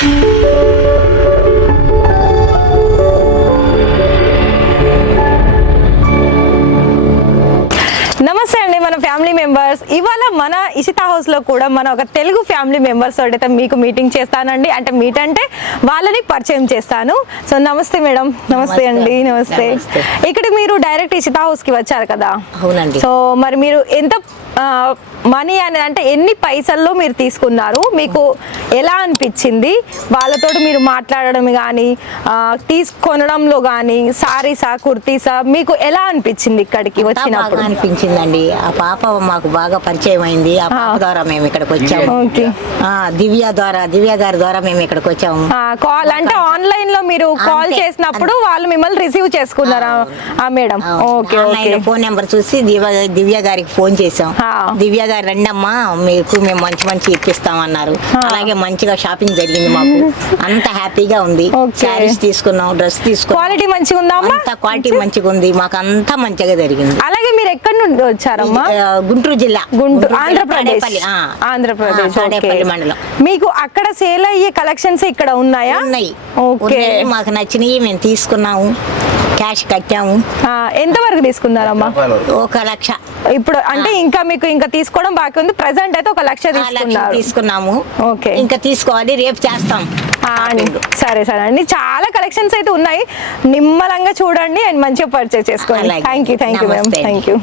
నమస్తే అండి మన ఫ్యామిలీ మెంబర్స్. ఇవాళ మన ఇషితా హౌస్లో కూడా మన ఒక తెలుగు ఫ్యామిలీ మెంబర్స్ తోటి మీకు మీటింగ్ చేస్తానండి. అంటే మీట్ అంటే వాళ్ళని పరిచయం చేస్తాను. సో నమస్తే మేడం. నమస్తే అండి. నమస్తే. ఇక్కడ మీరు డైరెక్ట్ ఇషితా హౌస్కి వచ్చారు కదా? అవునండి. సో మరి మీరు ఎంత మనీ అనేది అంటే ఎన్ని పైసల్లో మీరు తీసుకున్నారు, మీకు ఎలా అనిపించింది, వాళ్ళతో మీరు మాట్లాడడం కానీ తీసుకొనడంలో కానీ సారీసా కుర్తీసా మీకు ఎలా అనిపించింది ఇక్కడికి వచ్చినప్పుడు? అనిపించిందండి. ఆ పాప మాకు బాగా పరిచయం అయింది. ఆ పాప ద్వారా మేము ఇక్కడికి వచ్చాము. దివ్య గారి ద్వారా మేము ఇక్కడికి వచ్చాము. కాల్ అంటే ఆన్లైన్ లో మీరు కాల్ చేసినప్పుడు వాళ్ళు మిమ్మల్ని రిసీవ్ చేసుకున్నారా మేడం? ఓకే. ఫోన్ నెంబర్ చూసి దివ్య గారికి ఫోన్ చేసాం. దివ్య గారు రండమ్మా, మీకు మేము మంచి ఇప్పిస్తామన్నారు. అలాగే మంచిగా షాపింగ్ జరిగింది. మాకు అంత హ్యాపీగా ఉంది. శారీస్ తీసుకున్నాం, డ్రెస్ తీసుకున్నాం. క్వాలిటీ మంచిగా ఉందా? అంత క్వాలిటీ మంచిగా ఉంది. మాకు అంతా మంచిగా జరిగింది. అలాగే మీరు ఎక్కడి నుండి వచ్చారమ్మా? గుంటూరు జిల్లా, ఆంధ్రప్రదేశ్ మండలం. మీకు అక్కడ సేల్ అయ్యే కలెక్షన్స్ ఇక్కడ ఉన్నాయా? ఉన్నాయి. ఓకే. మాకు నచ్చినవి మేము తీసుకున్నాము, క్యాష్ కట్టాము. ఎంత వరకు తీసుకున్నారమ్మా? 1,00,000. ఇప్పుడు అంటే ఇంకా మీకు ఇంకా తీసుకోవడం బాకీ ఉంది. ప్రెసెంట్ అయితే 1,00,000 తీసుకున్నాము. ఓకే. ఇంకా తీసుకోవాలి, రేపు చేస్తాం. సరే అండి. చాలా కలెక్షన్స్ అయితే ఉన్నాయి. నిమ్మలంగా చూడండి అండ్ మంచిగా పర్చేస్ చేసుకోండి. Thank you madam. Thank you.